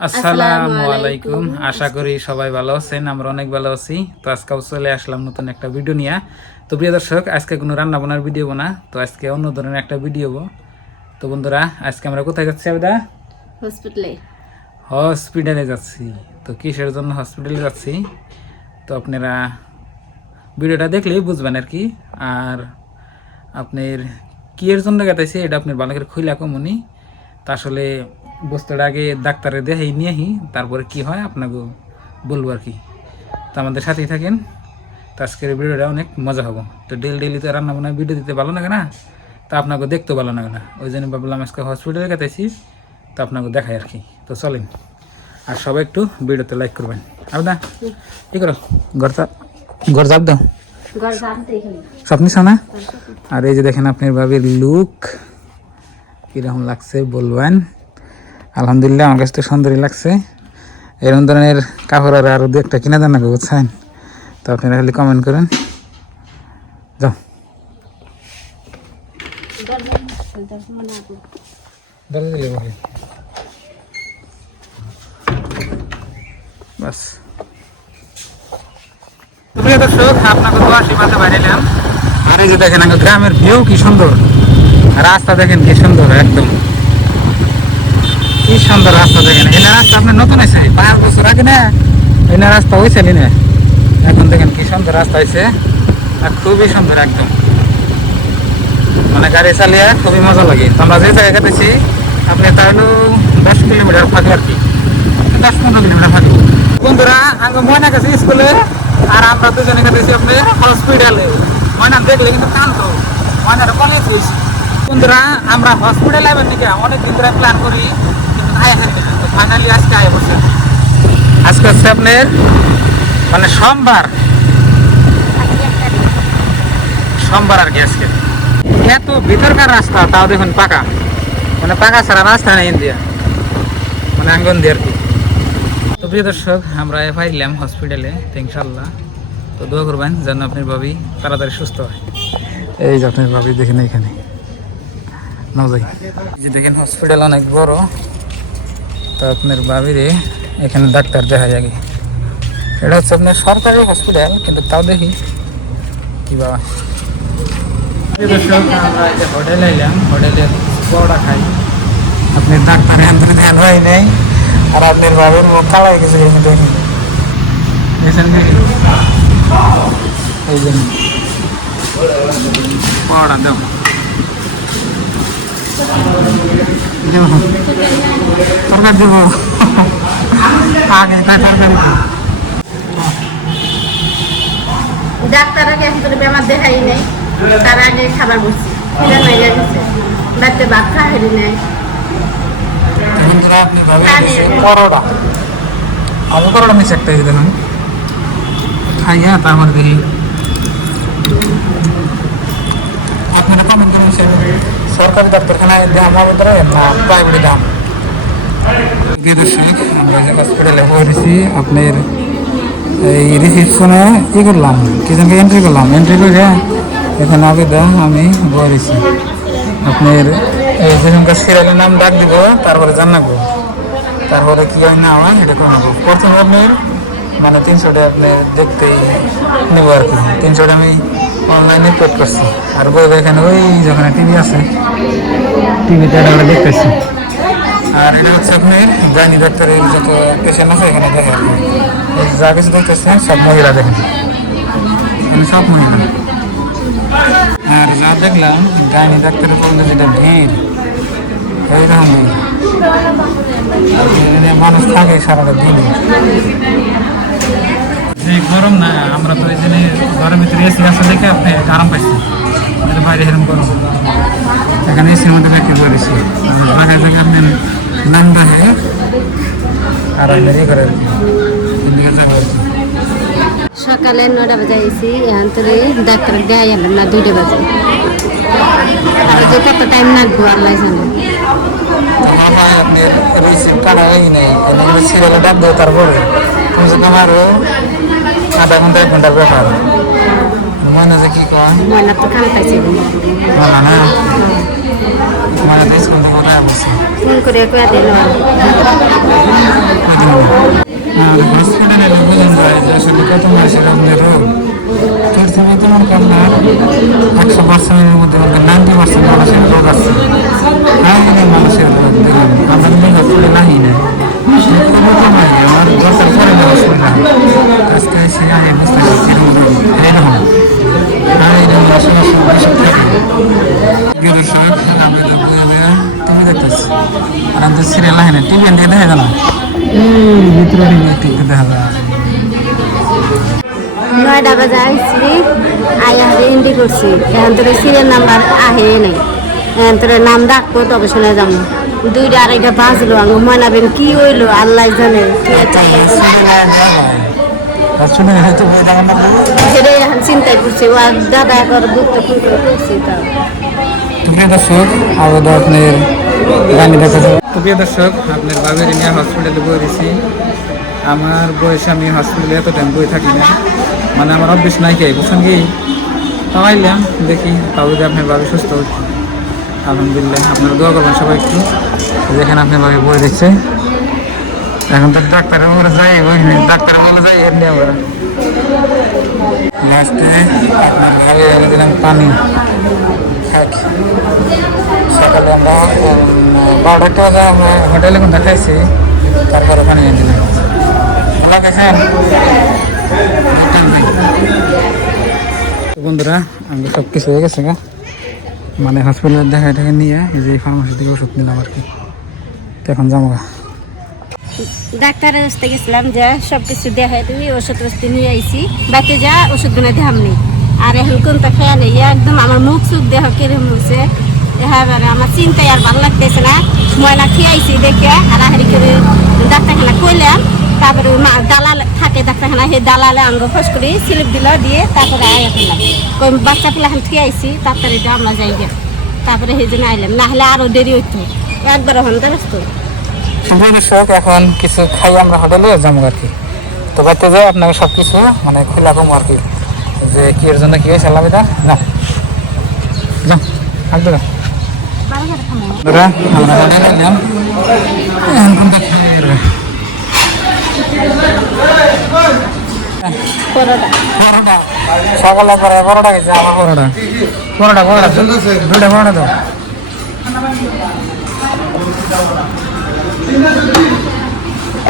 আসসালামু আলাইকুম। আশা করি সবাই ভালো আছেন আমরা অনেক ভালো আছি। তো আজকেও চলে আসলাম নতুন একটা ভিডিও নিয়ে। তো প্রিয় দর্শক আজকে কোনো রান্না বান্নার ভিডিও না তো আজকে অন্য ধরনের একটা ভিডিও তো বন্ধুরা আজকে আমরা কোথায় যাচ্ছি আবেদা? হসপিটালে। হসপিটালে যাচ্ছি। তো কিসের জন্য হসপিটালে যাচ্ছি? তো আপনারা ভিডিওটা দেখলেই বুঝবেন আর কি। আর আপনার কি এর জন্য গেতেছি এটা আপনার ভালো করে খুইলা কমনি। তা আসলে বস্তুটা আগে ডাক্তারে দেখাই নিয়ে আহি তারপরে কি হয় আপনাকে বলব আর কি। তো আমাদের সাথেই থাকেন। তো আজকের ভিডিওটা অনেক মজা হব। তো ডেলি ডেলি তো রান্না বান্না ভিডিও দিতে ভালো লাগে না। তা আপনাকে দেখতেও ভালো লাগে না। ওই জন্য ভাবলাম আজকে হসপিটালে গেতেছি। তো আপনাকে দেখাই আর কি। তো চলেন। আর সবাই একটু ভিডিওতে লাইক করবেন। আবদা কি করো? ঘর চা ঘর চাপ দাও। স্বপ্নি শোনা আর এই যে দেখেন আপনার বাবির লুক কীরকম লাগছে বলবেন। আলহামদুলিল্লাহ, আমার কাছে তো সুন্দরই লাগছে। এরকম ধরনের কাপড় আর আরও দু একটা কিনা দেন না বুঝছেন? তো আপনারা খালি কমেন্ট করেন। যাও। আপনাকে আর এই যে দেখেন গ্রামের ভিউ কি সুন্দর। রাস্তা দেখেন কি সুন্দর, একদম। কি সুন্দর রাস্তা দেখেন। এনে রাস্তা আপনার নতুন আছে পাঁচ বছর আগে না? এনে রাস্তা হয়েছিল না এখন দেখেন কি সুন্দর রাস্তা হয়েছে। আর খুবই সুন্দর একদম। মানে গাড়ি চালিয়ে খুবই মজা লাগে। আমরা যে জায়গায় কাটেছি আপনি তাহলে দশ কিলোমিটার ফাঁকে আর কি? দশ পনেরো কিলোমিটার ফাঁকে। বন্ধুরা আগে ময়না গেছে স্কুলে আর আমরা দুজনে গেছি আপনি হসপিটালে ময়না, দেখলে কিন্তু কান্ত ময়নাটা কলেজ হয়েছে। বন্ধুরা, আমরা হসপিটালে যাবেন নাকি অনেক দিন ধরে প্ল্যান করি। ফাইনালি আজকে আয় আজকে হচ্ছে আপনার মানে সোমবার। সোমবার আর কি আজকে। এত ভিতরকার রাস্তা, তাও দেখুন পাকা। মানে পাকা ছাড়া রাস্তা নেই ইন্ডিয়া। মানে আঙ্গন দিয়ে আর কি। তো প্রিয় দর্শক, আমরা পাইলাম হসপিটালে ইনশাল্লাহ তো দোয়া করবেন যেন আপনার ভাবি তাড়াতাড়ি সুস্থ হয়। এই যে আপনার ভাবি দেখেন এখানে নাও যাই। যে দেখেন হসপিটাল অনেক বড়। তো আপনার ভাবিরে এখানে ডাক্তার দেখা যায় এটা হচ্ছে আপনার সরকারি হসপিটাল কিন্তু তাও দেখি কি বাবা প্রিয় দর্শক আমরা এই যে হোটেলে এলাম হোটেলে বড়টা খাই আপনি ডাক্তার এখান ধ্যান হয় নাই আর আপনার বাবুর মুখ কালা হয়ে গেছে কিন্তু দেখেন দেখছেন কি? এই জন্য বড়টা দাও দেবো তরকারি দেবো আগে তাই তরকারি দেবো ডাক্তার আগে এখন করে বেমার দেখাই নেই। তার আগে খাবার বসছি। খিদে হয়ে গেছে। বাড়িতে ভাত খাওয়াই নেই। বন্ধুরা আপনি ভাবে পরোটা আমি পরোটা। মিশে একটা দিয়ে দেবেন খাইয়া তারপর দেখি। আপনারা কমেন্ট করুন সরকারি ডাক্তারখানায় দাম হবে না প্রাইভেট দাম? আমরা পড়েছি, আপনার এই রিসিপশনে ই করলাম কিজনকে এন্ট্রি করলাম। এন্ট্রি করে এখানে আবেদন আমি বলেছি আপনার এই যেখানকার নাম ডাক দিব, তারপরে জানাব। তারপরে কি হয় না হয় এটা করব প্রথমে আপনার মানে তিনশোটা আপনি দেখতেই নেব আর কি। তিনশোটা আমি অনলাইনে পেড করছি। আর বই এখানে ওই যেখানে টিভি আছে, টিভিতে আমরা দেখতেছি। আর এটা হচ্ছে আপনি গাইনি ডাক্তারের যত পেশেন্ট আছে, এখানে দেখে আর কি এই যা কিছু দেখতেছেন, সব মহিলা দেখেন। মানে সব মহিলা। আর যা দেখলাম গাইনি ডাক্তারের বললে যেটা ভিড়, এইরকমই। এখানে মানুষ থাকে সারাটা দিন। এই গরম না, আমরা তো এই জন্য ঘরের ভিতরে এসি আছে দেখে আপনি আরাম পাইছি বাইরে এরকম গরম। এখানে এসির মধ্যে ব্যক্তি করেছি। ঢাকায় থেকে আপনি আর আপনার ইয়ে করে আর কি এদিকে যাব আর কি সকালে নটা বাজে আইসি এখন তো ডাক্তার দেখাই এলাম না দুইটা বাজে। আর যে কত টাইম লাগবো আল্লাহ জানে। রিসিভ কাটা হয়ে নেই সিরিয়ালে ডাক দেবো তারপরে। কমসে কম আরও আধা ঘণ্টা এক ঘণ্টার ব্যাপার। মনে যে কি কয়? ময়না তো খান পাইছে না না? মানে স্কুল থেকে কোথায় বলছি ফোন করে কয়ে দিল আর হসপিটালে বুঝেন যায় যে আসলে কত মাসের আপনার রোগ তার থেকে তোমার আপনার একশো পার্সেন্টের মধ্যে মধ্যে নাইনটি পার্সেন্ট মানুষের রোগ আছে হাই মানুষের রোগ দিলাম আমার নিয়ে আমি তো সিরিয়াল লাগে না টিভি দিয়ে দেখা গেল ভিতরে দেখা যায়। নয়টা বাজে আইসি আয়া হাতে ইন্ডি করছি। এখন তোর সিরিয়াল নাম্বার আহে নাই। এখন তোর নাম ডাকবো তবে শুনে যাব দুইটা আড়াইটা বাজলো আঙু ময়নাবেন কি হইল? আল্লাহ জানে। শুনে হয়তো বই দেখা না সেটা এখন চিন্তায় ও আর দাদা একবার দুধটা ফোন করে করছি তা। তো প্রিয় দর্শক আবেদন আপনার প্রিয় দর্শক, আপনার বাবের নিয়ে হসপিটালে বই দিছি। আমার বয়সে আমি হসপিটালে এত টাইম বই থাকি না মানে আমার অভ্যেস নাই কে, বুঝছেন কি? তাও আইলাম, দেখি, তাও যদি আপনার বাবু সুস্থ হচ্ছে আলহামদুলিল্লাহ, আপনারা দোয়া করবেন সবাই একটু। যেখানে আপনার বাবু বই দিচ্ছে। এখন তো ডাক্তারের ওপরে যাই, ওই ডাক্তারের বলে যাই এমনি আমরা। লাস্টে দিলাম পানি। হোটেলে তারপরে ভালো দেখেন বন্ধুরা, আমরা সব কিছু হয়ে গেছে গা। মানে হসপিটালে দেখা টাকা নিয়ে এই যে ফার্মাসি থেকে ওষুধ নিলাম আর কি। এখন যাব ডাক্তারের কাছে গেছিলাম যে সব কিছু দেখাই তুমি, ওষুধ ওষুধ নিয়ে আইছি। বাকি যা ওষুধগুলো দেখাম নেই আর এখন কোনটা খেয়াল একদম আমার মুখ চুখ দেহ কিরম হচ্ছে এবারে আমার চিন্তায় আর ভালো লাগতেছে না। ময়লা খেয়েছি দেখে হারাহারি করে ডাক্তারখানা কইলাম। তারপরে ওই দালাল থাকে ডাক্তারখানা সেই দালালে আঙ্গ ফস করে, স্লিপ দিল, দিয়ে তারপরে আয়া ফেলাম কই বাচ্চা পিলাখান খেয়ে আইছি তাড়াতাড়ি আমরা যাই গে তারপরে সেই জন্য আইলাম, না হলে আরও দেরি হইতো। একবার হন ব্যস্ত? এখন কিছু খাই আমরা হোটেলে যাব আর কি তো বাড়িতে যাই আপনাকে সব কিছু মানে খোলা কম আর কি, যে কি এর জন্য কি হয়েছে, আল্লাহ না। না দাদা আমরা হোটেলে এলাম এখন কোনটা খেয়ে রে? পরোটা পরোটা সকালে করে পরোটা গেছে আমার পরোটা পরোটা পরোটা দুইটা পরোটা দাও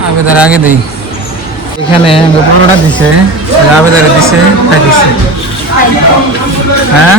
আবেদার আগে দেই এখানে পরোটা দিছে আবেদারে দিছে দিছে হ্যাঁ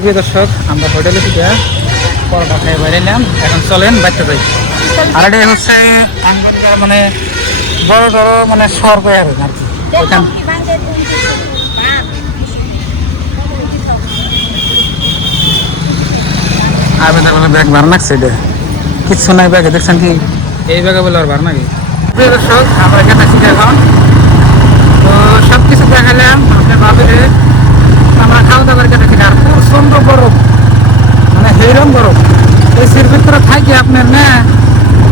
প্রিয় দর্শক, আমরা হোটেলে থেকে পরোটা বাইরে এলাম। এখন চলেন যাই। আর এটা হচ্ছে মানে বড় বড় মানে আর কি। কিচ্ছু নাই ব্যাগে, দেখছেন কি? এই ব্যাগে বলে আর ভার নাকি? দর্শক, আমরা শিখে এখন। তো সব কিছু দেখালাম। বাবিরে আমরা খাওয়া দাওয়া করে কেটেছি আর প্রচণ্ড গরম মানে সেইরকম গরম এসির ভিতরে থাকি আপনার না?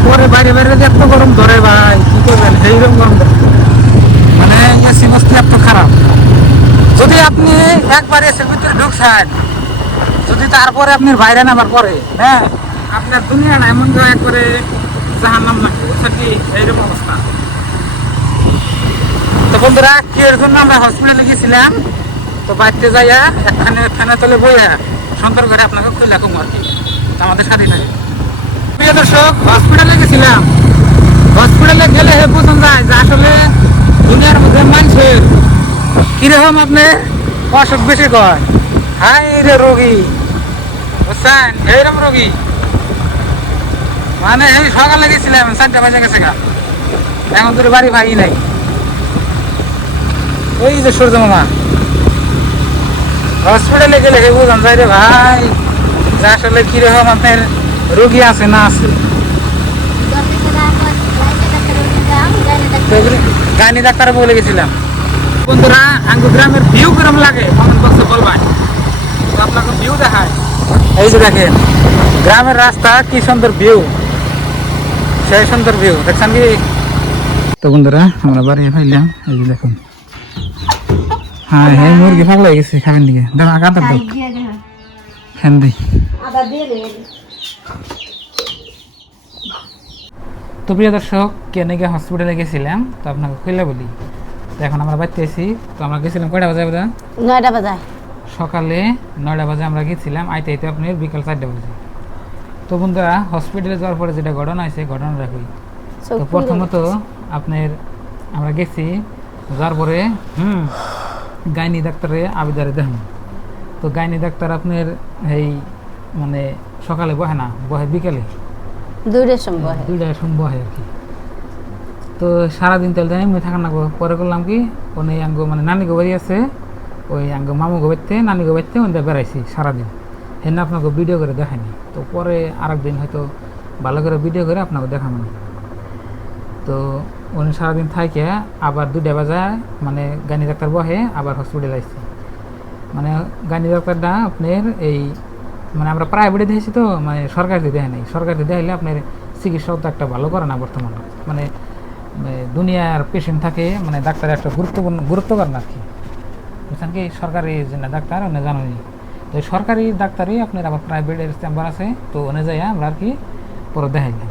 পরে বাইরে বাইরে যে এত গরম ধরে ভাই, কি করবেন সেইরকম গরম মানে এসি বস্তি এত খারাপ যদি আপনি একবার এসির ভিতরে ঢুকছেন যদি তারপরে আপনি বাইরে নামার পরে হ্যাঁ আপনার দুনিয়া না এমন একবারে জাহান নাম লাগবে বুঝছেন কি? এইরকম অবস্থা তো বন্ধুরা এর জন্য আমরা হসপিটালে গেছিলাম? তো বাড়িতে যাইয়া এখানে ফ্যানে তলে বইয়া সুন্দর করে আপনাকে খুলে কম আর কি আমাদের সাথে থাকে প্রিয় দর্শক হসপিটালে গেছিলাম। হসপিটালে গেলে হে বোঝা যায় যে আসলে দুনিয়ার মধ্যে মানুষের কীরকম আপনি অসুখ বেশি কয় হাই রে রোগী। বুঝছেন? এইরকম রোগী। মানে এই সকালে গেছিলাম, চারটা বাজে গেছে গা। এখন তোর বাড়ি ভাই নাই। ওই যে সূর্য মামা। হসপিটালে গেলে বুঝান যাই রে ভাই। আসলে কীরকম আপনার রোগী আছে না আছে? গাইনি ডাক্তার বলে গেছিলাম। বন্ধুরা আঙ্গু গ্রামের ভিউ কিরম লাগে? কমেন্ট বক্সে বলবেন। তো আপনাকে ভিউ দেখায়। এই যে দেখেন, গ্রামের রাস্তা কি সুন্দর ভিউ সেই সুন্দর ভিউ দেখছেন কি? তো বন্ধুরা, আমরা বাড়ি ফাইলাম এই যে দেখুন হ্যাঁ হ্যাঁ মুরগি পাগলা হয়ে গেছে খাবেন দিকে দাও। দিই তো প্রিয় দর্শক হসপিটালে গেছিলাম তো আপনাকে বলি তো এখন আমরা বাড়িতে তো আমরা গেছিলাম কয়টা বাজে নয়টা বাজায় সকালে নয়টা বাজে আমরা গেছিলাম আইতে আইতে আপনি বিকাল চারটা বাজে। তো বন্ধুরা হসপিটালে যাওয়ার পরে যেটা ঘটনা হয়েছে ঘটনাটা কই তো প্রথমত আপনার আমরা গেছি যার পরে হুম গাইনি ডাক্তারে আবিদারে দেখুন তো গাইনি ডাক্তার আপনার এই মানে সকালে বহে না বহে বিকেলে? দুইটার সময় বহে। আর কি। তো সারাদিন তেল দেয় এমনি থাকা লাগবো পরে করলাম কি ওই আঙ্গ মানে নানি গোবারি আছে ওই আঙ্গ মামু গোবাইতে নানি গোবাইতে ওইটা বেড়াইছি সারাদিন। হেন আপনাকে ভিডিও করে দেখায়নি তো পরে আরেকদিন হয়তো ভালো করে ভিডিও করে আপনাকে দেখাবো না তো উনি সারাদিন থাকে, আবার দুটা বাজায় মানে গানি ডাক্তার বহে, আবার হসপিটালে আসছে। মানে গানি ডাক্তারটা আপনার এই মানে আমরা প্রাইভেটে দিয়েছি তো মানে সরকারিতে দেয় নাই। সরকারিতে দেখাইলে আপনার চিকিৎসাও তো একটা ভালো করে না বর্তমানে। মানে দুনিয়ার পেশেন্ট থাকে মানে ডাক্তার একটা গুরুত্বপূর্ণ গুরুত্ব করে না আর কি। বুঝছেন কি? সরকারি যে ডাক্তার ওনে জানেনি তো সরকারি ডাক্তারই আপনার আবার প্রাইভেটের চেম্বার আছে, তো ওনে যাই আমরা আর কি পরে দেখাইলাম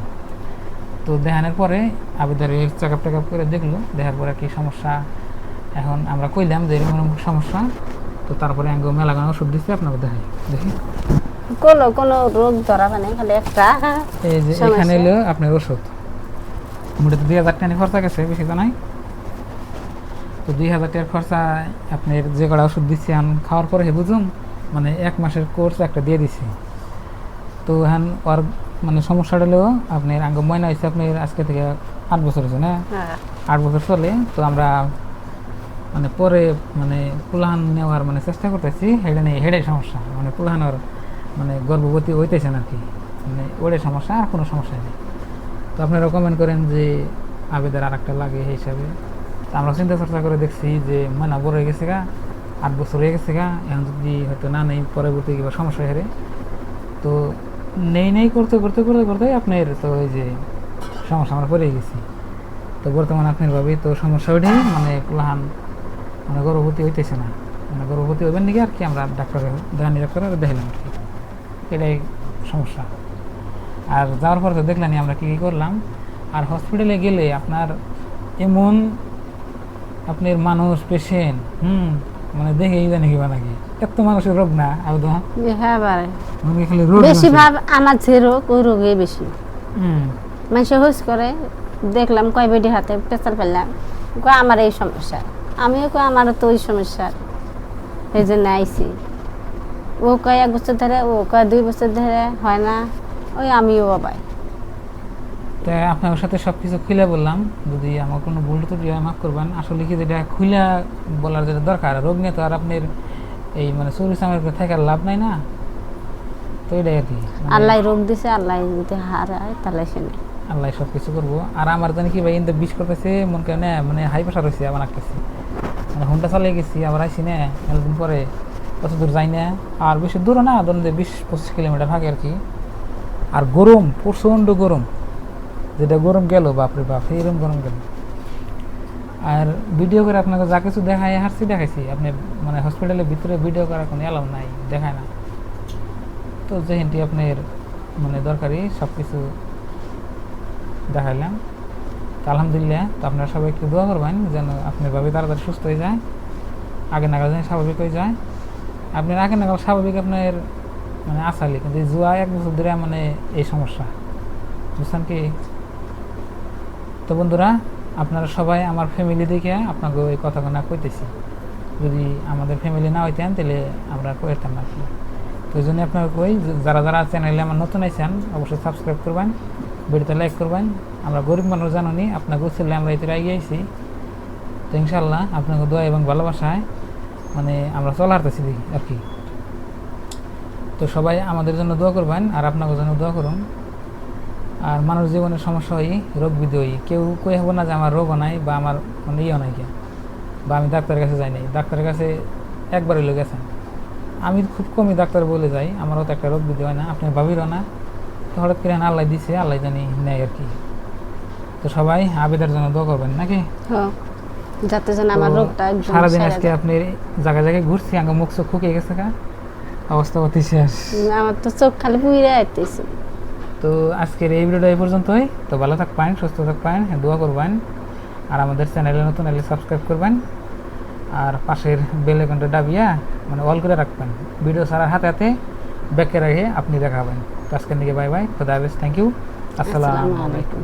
তো দেখানোর পরে আবেদারে চেক আপ টেক আপ করে দেখল দেখার পরে কি সমস্যা? এখন আমরা কইলাম যে এরকম এরকম সমস্যা তো তারপরে আঙ্গ মেলা গান ওষুধ দিচ্ছে আপনাকে দেখাই দেখি। কোনো কোনো রোগ ধরা মানে খালি একটা এই যে এখানে এলো আপনার ওষুধ। মোটামুটি দুই হাজার টাকা খরচা গেছে বেশি তো নাই। তো দুই হাজার টাকার খরচা আপনার যে কটা ওষুধ দিচ্ছি এখন খাওয়ার পরে হে বুঝুন মানে এক মাসের কোর্স একটা দিয়ে দিছি। তো এখন ওর মানে সমস্যাটা হলেও আপনার আঙ্গ ময়না হয়েছে আপনার আজকে থেকে আট বছর হয়েছে না? হ্যাঁ। আট বছর চলে তো আমরা মানে পরে মানে পুলাহান নেওয়ার মানে চেষ্টা করতেছি হেডে নেই হেডের সমস্যা মানে পুলাহানোর মানে গর্ভবতী হইতেছে না আর কি। মানে ওটাই সমস্যা আর কোনো সমস্যা নেই। তো আপনারা কমেন্ট করেন যে আবেদের আর একটা লাগে এই হিসাবে। তো আমরা চিন্তা চর্চা করে দেখছি যে ময়না বড় হয়ে গেছে গা আট বছর হয়ে গেছে গা এখন যদি হয়তো না নেই পরবর্তী কিংবা সমস্যা হেরে তো নেই নেই করতে করতে করতে করতে আপনার তো ওই যে সমস্যা আমরা পড়ে গেছি। তো বর্তমানে আপনার ভাবি তো সমস্যা ওইটাই মানে পুলাহান মানে গর্ভবতী হইতেছে না। মানে গর্ভবতী হইবেন নাকি আর কি আমরা ডাক্তারে দেখানি ডাক্তারে দেখলাম আর কি। এটাই সমস্যা। আর যাওয়ার পর তো দেখলেনি আমরা কী কী করলাম। আর হসপিটালে গেলে আপনার এমন আপনার মানুষ পেশেন্ট হুম মানে দেখেই জানি কিবা নাকি? এত মানুষের রোগ না? আবেদন হ্যাঁ বারে মানে খালি রোগ বেশি ভাব আমার যে রোগ ওই রোগে বেশি। হুম। মানুষ হুস করে দেখলাম কয় বেডি হাতে প্রেসার ফেললাম। কয় আমার এই সমস্যা। আমিও কয় আমার তো ওই সমস্যা। এই জন্য আইসি ও কয় এক বছর ধরে ও কয় দুই বছর ধরে হয় না। ওই আমিও বাবাই তাই আপনার সাথে সব কিছু খুলে বললাম। যদি আমার কোনো ভুল ত্রুটি হয় মাফ করবেন। আসলে কি যেটা খুলে বলার যেটা দরকার রোগ নিয়ে তো আর আপনার এই মানে চল্লিশ আমার থাকার লাভ নাই না? তো এটাই আর কি। মানে আল্লাহ রোগ দিছে আল্লাহ যদি হারায় তাহলে সে আল্লাহ সব কিছু করব। আর আমার জানি কি ভাই ইন্দা বিষ করতেছে মন কেন মানে হাই প্রেশার হয়েছে আমার কাছে মানে হোন্ডা চালিয়ে গেছি আবার আইসি না একদিন পরে। কত দূর যাই না। আর বেশি দূর না ধরুন যে বিশ পঁচিশ কিলোমিটার থাকে আর কি। আর গরম প্রচণ্ড গরম। যেটা গরম গেল, বাপরে বাপ, এইরকম গরম গেল। আর ভিডিও করে আপনাকে যা কিছু দেখাই হারছি দেখাইছি। আপনি মানে হসপিটালের ভিতরে ভিডিও করার কোনো অ্যালাউ নাই, দেখায় না। তো যেহেতু আপনার মানে দরকারি সব কিছু দেখাইলাম। তো আলহামদুলিল্লাহ, তো আপনারা সবাই একটু দোয়া করবেন যেন আপনার ভাবে তাড়াতাড়ি সুস্থ হয়ে যায়, আগে নাগাল যেন স্বাভাবিক হয়ে যায়। আপনার আগে নাগাল স্বাভাবিক আপনার মানে আসালি, কিন্তু জুয়া এক বছর ধরে মানে এই সমস্যা। বুঝছেন কি? তো বন্ধুরা, আপনারা সবাই আমার ফ্যামিলি দেখে আপনাকে এই কথাগুলো কইতেছি। যদি আমাদের ফ্যামিলি না হইতেন, তাহলে আমরা কইতাম না তো এই জন্য আপনাকে কই যারা যারা চ্যানেলে আমার নতুন আইছেন, অবশ্যই সাবস্ক্রাইব করবেন, ভিডিওতে লাইক করবেন। আমরা গরিব মানুষ জানুনি আপনাকে উৎসলে আমরা এতে এগিয়ে আইছি। তো ইনশাল্লাহ আপনাকে দোয়া এবং ভালোবাসায় মানে আমরা চলা হারতেছি আর কি। তো সবাই আমাদের জন্য দোয়া করবেন, আর আপনাদের জন্য দোয়া করুন। আর মানুষ জীবনের সমস্যা হয় রোগ বিধি কেউ কই হব না যে আমার রোগও নাই বা আমার কোনো ইয়ে নাই কে বা আমি ডাক্তারের কাছে যাই নাই। ডাক্তারের কাছে একবার হইল গেছেন। আমি খুব কমই ডাক্তার বলে যাই আমারও তো একটা রোগ বিধি হয় না আপনি ভাবিরও না। তো হঠাৎ করে আল্লাহ দিছে আল্লাহ জানি নেয় আর কি। তো সবাই আবেদের জন্য দোয়া করবেন নাকি? হ্যাঁ যাতে যেন আমার রোগটা সারাদিন সেরে আজকে আপনি জায়গায় জায়গায় ঘুরছি আগে মুখ চোখ শুকিয়ে গেছে কা? অবস্থা অতি শেষ। আমার তো চোখ খালি পুইরে আইতেছে। তো আজকের এই ভিডিওটা এই পর্যন্তই। তো ভালো থাকবেন সুস্থ থাকবেন দোয়া করবেন। আর আমাদের চ্যানেলে নতুন এলে সাবস্ক্রাইব করবেন। আর পাশের বেল আইকনটা ডাবিয়া মানে অল করে রাখবেন। ভিডিও সারার হাতে হাতে ব্যাকে রেখে আপনি দেখাবেন। তো আজকের দিকে বাই বাই খুদা হাফেজ। থ্যাংক ইউ আসসালামু আলাইকুম।